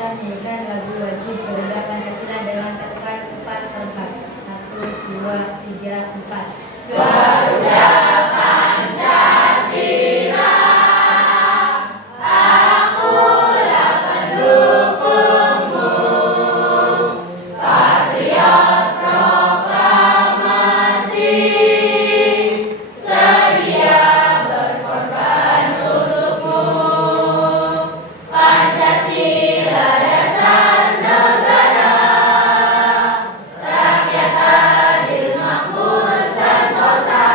kita menyanyikan lagu wajib bernegara Pancasila dengan catatan 4 per 4. 1, 2, 3, 4. Garuda Pancasila, akulah pendukungmu, patriot proklamasi, sedia berkorban untukmu. Pancasila dasar negara, rakyat adil makmur sentosa.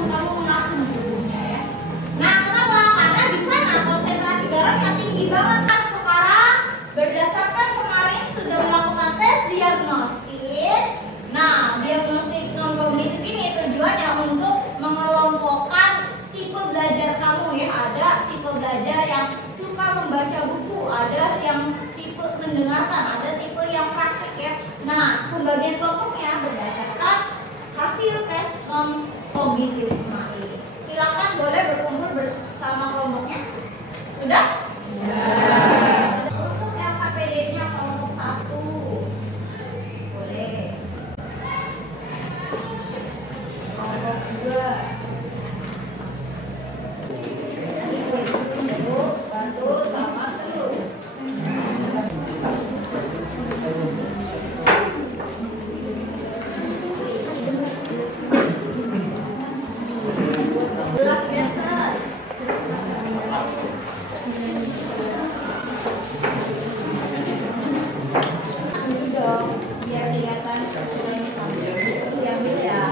langsung kamu mengapung tubuhnya ya. Nah, kenapa? Karena di sana konsentrasi garamnya tinggi banget kan. Sekarang berdasarkan kemarin sudah melakukan tes diagnostik. Nah, diagnostik non kognitif ini tujuannya untuk mengelompokkan tipe belajar kamu ya. Ada tipe belajar yang suka membaca buku, ada yang tipe mendengarkan, ada tipe yang praktik ya. Nah, pembagian kelompoknya berdasarkan hasil tes non kognitif kemarin. Silakan boleh berkumpul bersama kelompoknya. Sudah? Ya. Untuk LKPD-nya kelompok 1. Boleh. Kelompok 2. Bantu sama telur. Belas biasa. Dong, biar kelihatan diambil ya.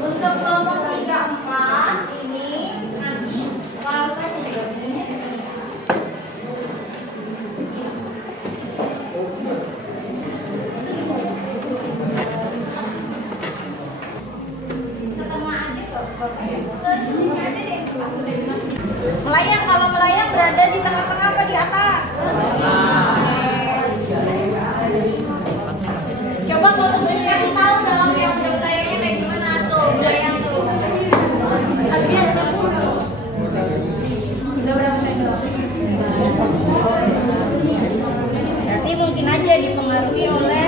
Untuk kelompok 3-4 ini nanti lakukan juga begini ya. Setengah aja kok, Bapak ya. Secukupnya aja deh. Melayang, kalau melayang berada di tengah-tengah apa di atas? Coba kalau boleh kasih tahu dong yang udah melayangnya kayak gimana tuh melayang tuh. Berarti mungkin aja dipengaruhi oleh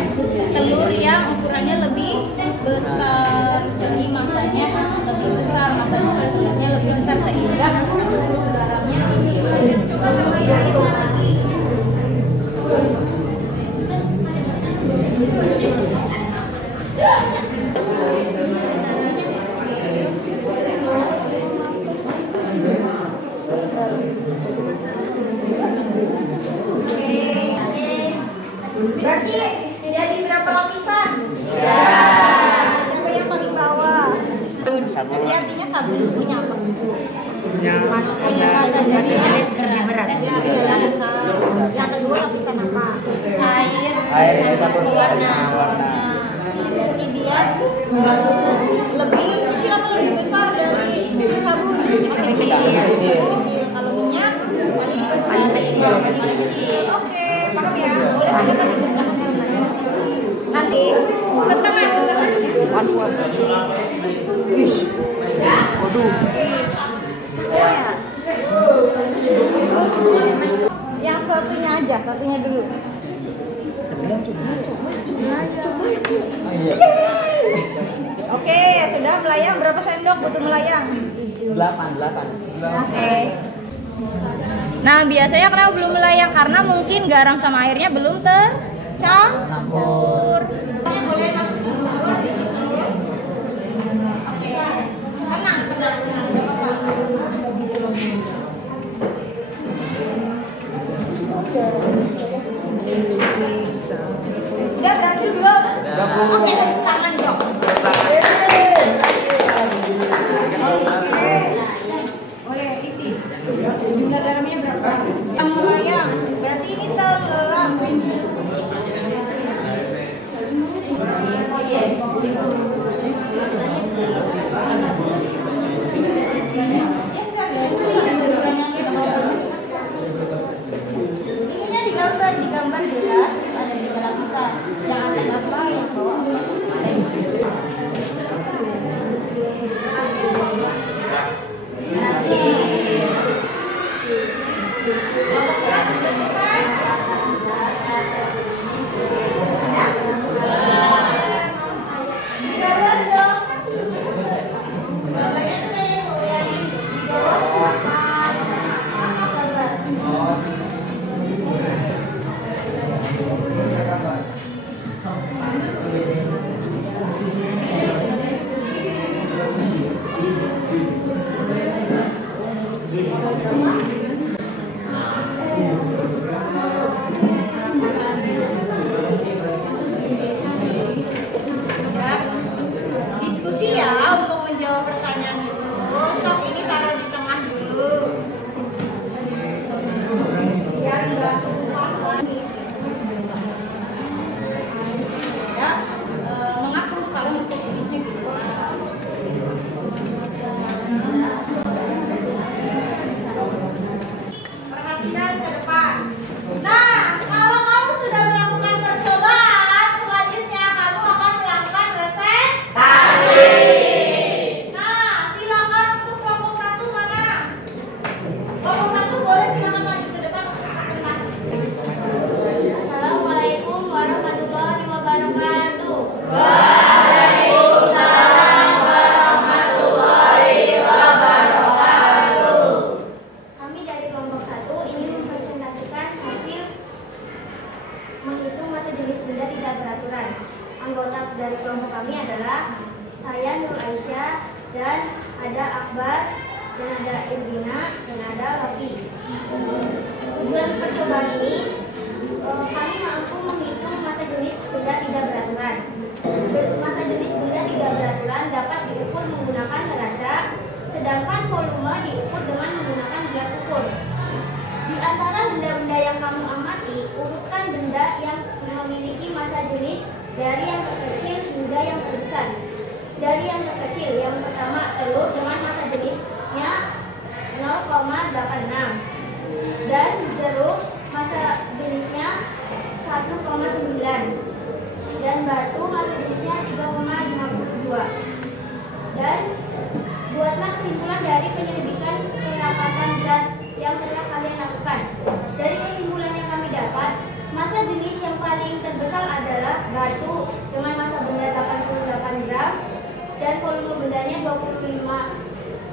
telur yang ukurannya lebih besar, jadi masanya lebih besar, maka strukturnya lebih besar sehingga garamnya lebih banyak. Coba tambahin air lagi. Berarti jadi berapa lapisan? Ya. Siapa yang paling bawah? Jadi artinya sabun itu punya apa? Punya Maskernya berat. Ya, iya, yang kedua lapisan apa? Air yang sabun warna. Berarti dia lebih kecil apa lebih besar dari sabun? Lebih kecil. Kalau minyak paling kecil. Oke, paham ya? Boleh kita dibuka nanti setengah. Yang satunya aja, satunya dulu. Oke, sudah melayang. Berapa sendok butuh melayang? 8. Oke. Nah, biasanya kenapa belum melayang? Karena mungkin garam sama airnya belum tercampur. Boleh masuk dulu. Oke. Tenang. Enggak apa-apa. Udah berhasil belum? Oke, tangan dong. Boleh isi. Jumlah garamnya berapa? Yang melayang. Berarti ini tenggelam. Ininya digambar jelas ada 3 lapisan. Yang atas apa, yang bawah apa? Akbar, dan ada Irvina, dan ada Rafi. Tujuan percobaan ini, kami mampu menghitung massa jenis benda tidak beraturan. Massa jenis benda tidak beraturan dapat diukur menggunakan neraca, sedangkan volume diukur dengan menggunakan gelas ukur. Di antara benda-benda yang kamu amati, urutkan benda yang memiliki massa jenis dari yang terkecil hingga yang terbesar. Dari yang terkecil, yang pertama telur dengan massa jenisnya 0,86 dan jeruk massa jenisnya 1,9 dan batu massa jenisnya 3,52. Dan buatlah kesimpulan dari penyelidikan kerapatan zat yang telah kalian lakukan. Dari kesimpulan yang kami dapat, massa jenis yang paling terbesar adalah batu dengan massa benda 88 gram dan volume bendanya 25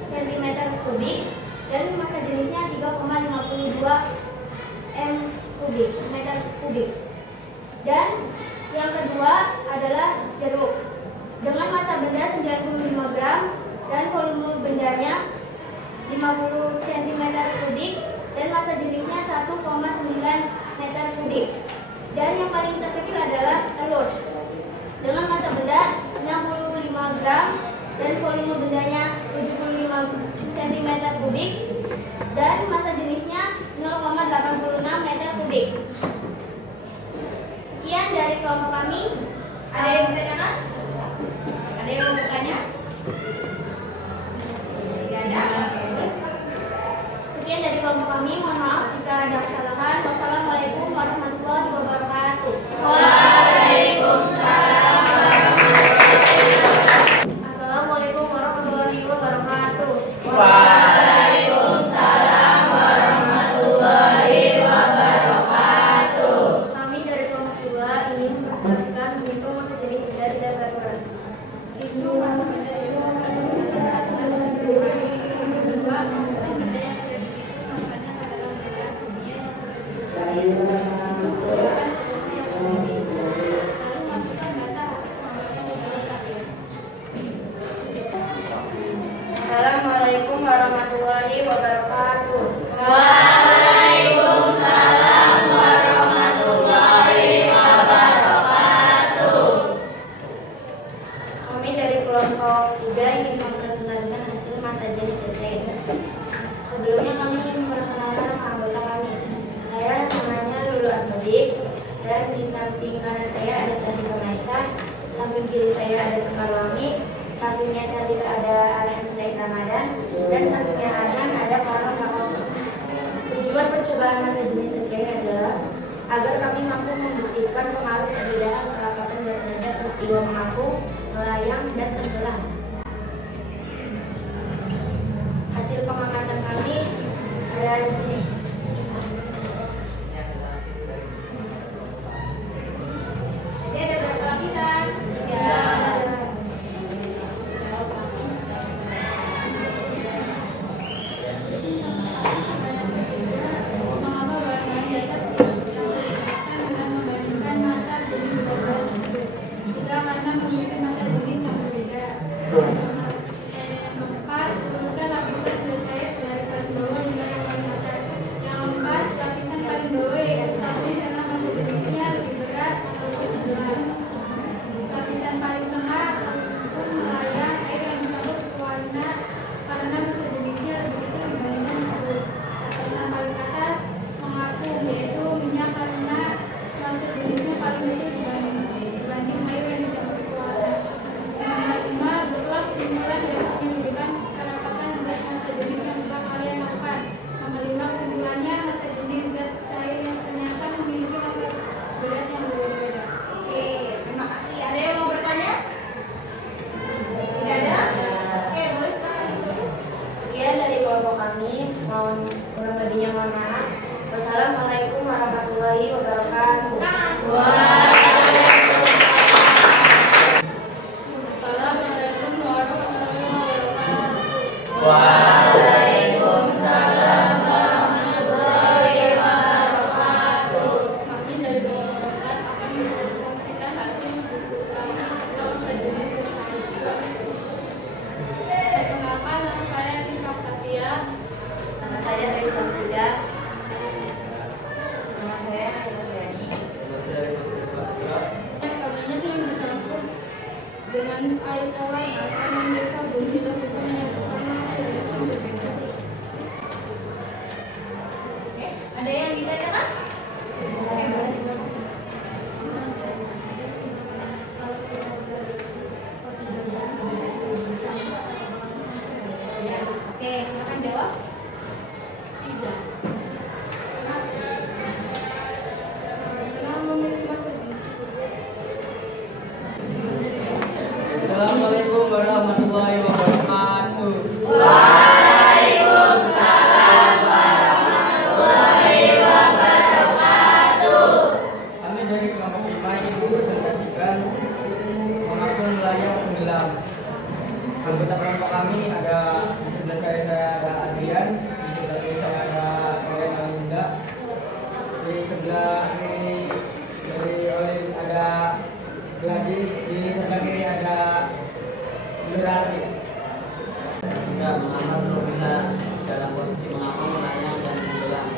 cm kubik dan massa jenisnya 3,52 meter kubik. Dan yang kedua adalah jeruk dengan massa benda 95 gram dan volume bendanya 50 cm kubik dan massa jenisnya 1,9 meter kubik. Dan yang paling terkecil adalah telur dengan massa benda 65 gram dan volume bendanya 75 cm kubik dan massa jenisnya 0,86 meter kubik. Sekian dari kelompok kami. Ada yang bertanya? Ada yang mau bertanya? Tidak ada? Sekian dari kelompok kami. Mohon maaf jika ada kesalahan. Wassalamualaikum warahmatullahi wabarakatuh. Assalamualaikum warahmatullahi wabarakatuh. Kami dari kelompok 2 ingin mempresentasikan menghitung massa jenis benda tidak beraturan. Hitung massa benda itu Assalamualaikum warahmatullahi wabarakatuh. Waalaikumsalam warahmatullahi wabarakatuh. Kami dari kelompok 3 ingin mempresentasikan hasil massa jenis CC. Sebelumnya kami ingin memperkenalkan anggota kami. Saya namanya Lulu Asmodik dan di samping kanan saya ada Cantika Maisa, samping kiri saya ada Sekarwangi, sampingnya Cantika ada Arhan Said Ramadan, dan sampingnya Arhan ada Karma Kakoso. Tujuan percobaan massa jenis CC adalah agar kami mampu membuktikan pengaruh perbedaan kerapatan zat nada peristiwa mengapung, melayang, dan tenggelam. Hasil pengamatan kami ada di sini. Jadi ada berapa lapisan? 3. Wassalamualaikum warahmatullahi wabarakatuh. Assalamualaikum warahmatullahi wabarakatuh. Waalaikumsalam warahmatullahi wabarakatuh. Kami dari kelompok 4 akan mempresentasikan hasil pertama sejenis. Perkenalkan, nama saya Oke, silakan jawab. Tidak. Assalamualaikum warahmatullahi wabarakatuh. Kami dari kelompok 5 ingin mempresentasikan mengaku melayang tenggelam. Anggota kelompok kami ada di sebelah saya ada Adrian, di sebelah kiri saya ada Ellen Alinda, di sebelah kiri dari Olin ada Gladys, di sebelah kiri ada Nurati. Tidak mengapa belum bisa dalam posisi mengapung, melayang dan tenggelam.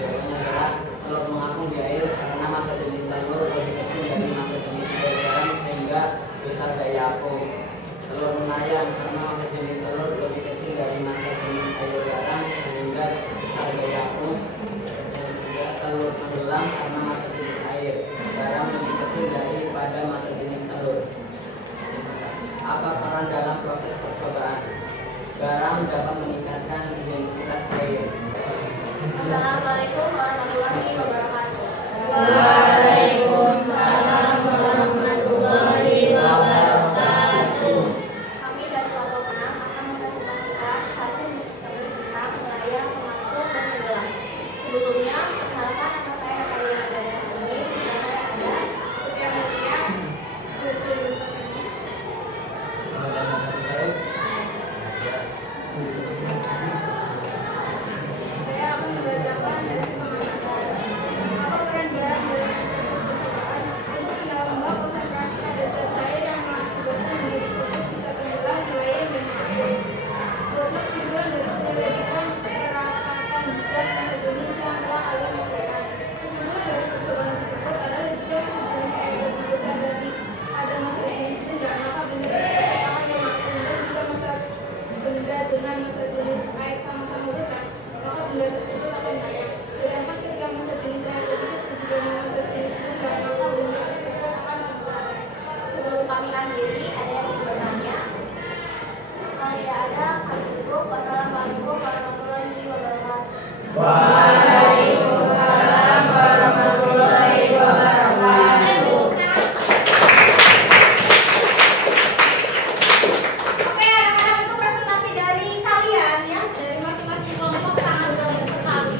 Jawabannya adalah telur mengapung di air karena massa jenis telur lebih kecil dari massa jenis air garam sehingga besar daya apung. Telur melayang karena massa jenis telur lebih kecil dari massa jenis air garam sehingga besar daya apung. Dan juga telur tenggelam karena massa jenis air garam lebih kecil daripada massa jenis telur. Apa peran dalam proses percobaan? Garam dapat meningkatkan densitas air. Assalamualaikum warahmatullahi wabarakatuh. Waalaikumsalam warahmatullahi wabarakatuh. Kami dari kelompok 6 akan mempresentasikan hasil uji coba tentang melayang, mengapung, dan tenggelam. Sebelumnya, perkenalkan nama saya Kalian dari ini. Saya ada Putri Amelia, Gusti. Saya akan membacakan dari pemanasan. Apa peran garam dalam percobaan? Untuk menambah konsentrasi pada zat cair yang mengakibatkan diri tersebut bisa tenggelam, melayang, dan mengapung. Untuk kesimpulan dari penyelidikan perakatan zat massa jenis yang telah kalian masukkan. Kesimpulan dari percobaan tersebut adalah jika massa jenis air lebih besar dari ada massa jenis benda, maka benda tersebut akan mengapung. Dan jika massa benda dengan massa jenis air sama-sama besar, maka benda tersebut akan melayang. Sedangkan ketika massa jenis air lebih kecil dibanding massa jenis benda, maka benda tersebut akan tenggelam. Sebelum kami akhiri, ada yang ingin bertanya? Kalau tidak ada, kami tutup. Wassalamualaikum warahmatullahi wabarakatuh. Waalaikumsalam warahmatullahi wabarakatuh. Oke, anak-anak, itu presentasi dari kalian ya, dari masing-masing kelompok sangat bagus sekali.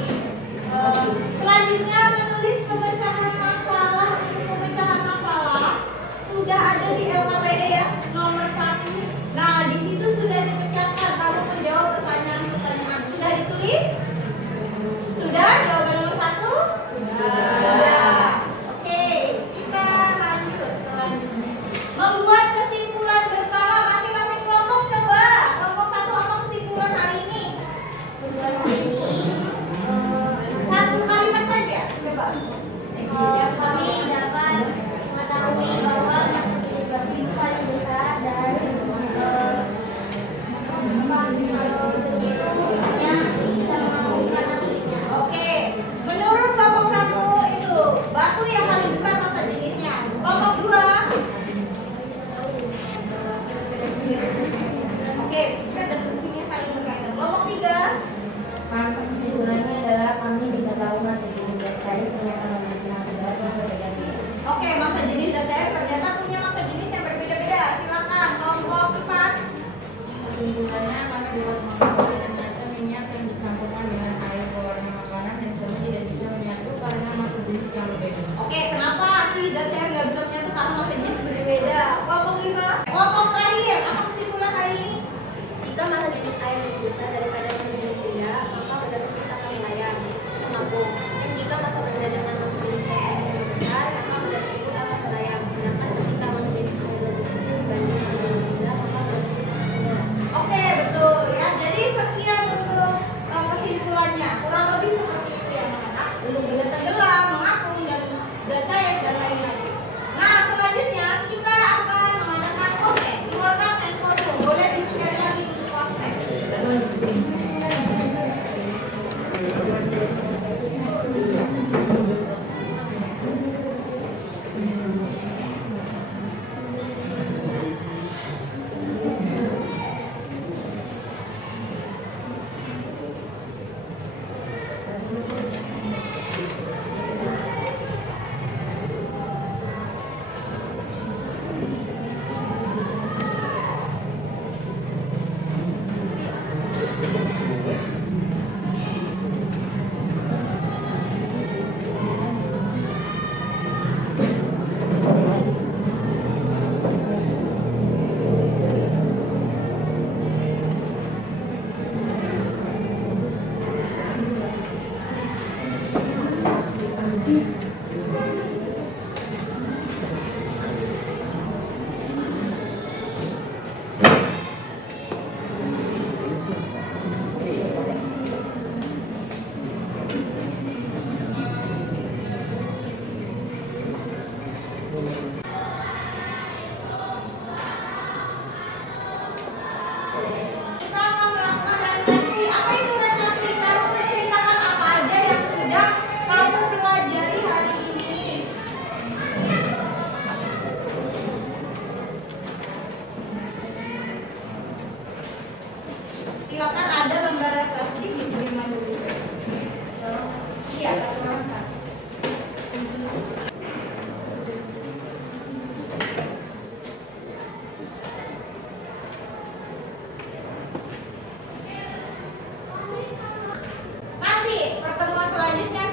Selanjutnya menulis pemecahan masalah. Untuk pemecahan masalah sudah ada di LKPD ya, nomor 1. Nah, di situ sudah dipecahkan lalu menjawab pertanyaan-pertanyaan. Sudah ditulis? Sudah? Jawaban nomor 1? Sudah. Oke, kita lanjut selanjutnya. Membuat kesimpulan bersama masing-masing kelompok. Coba kelompok 1 apa kesimpulan hari ini? Kesimpulan hari ini, Satu kalimat saja. Coba. kami dapat mengetahui bahwa massa jenis babi itu paling besar dan itu hanya bisa mengapunkan apinya. Oke, menurut kelompok 1 itu batu yang paling besar massa jenisnya. Kelompok 2. Oke, bisa dan buktinya saling berkaitan. Kelompok 3. Kesimpulannya adalah kami bisa tahu massa jenis zat cair ternyata memiliki massa berat yang berbeda-beda. Oke, massa jenis zat cair ternyata punya massa jenis yang berbeda-beda. Silakan kelompok 4. Kesimpulannya massa buat makanan ternyata minyak yang dicampurkan dengan air pewarna makanan dan semua tidak bisa menyatu karena massa jenis yang berbeda. Oke, kenapa sih zat cair nggak bisa menyatu karena massa jenis berbeda? Kelompok 5. Kelompok terakhir, apa kesimpulan hari ini? Jika massa jenis air lebih besar daripada massa jenis benda, maka benda tersebut akan melayang, mengapung. Dan jika massa benda dengan massa jenis air lebih besar, maka benda tersebut akan melayang. Sedangkan ketika massa jenis air lebih kecil dibanding massa jenis benda, maka benda tersebut akan melayang. Oke, betul ya. Jadi sekian untuk kesimpulannya. Kurang lebih seperti itu ya anak-anak. Untuk benda tenggelam, mengapung, dan zat cair dan lain-lain. Nah, selanjutnya kita akan mengadakan konten. Keluarkan handphone. Boleh di-share lagi untuk konten. Silakan ada lembar refleksi diterima dulu. Iya, satu orang satu. Nanti pertemuan selanjutnya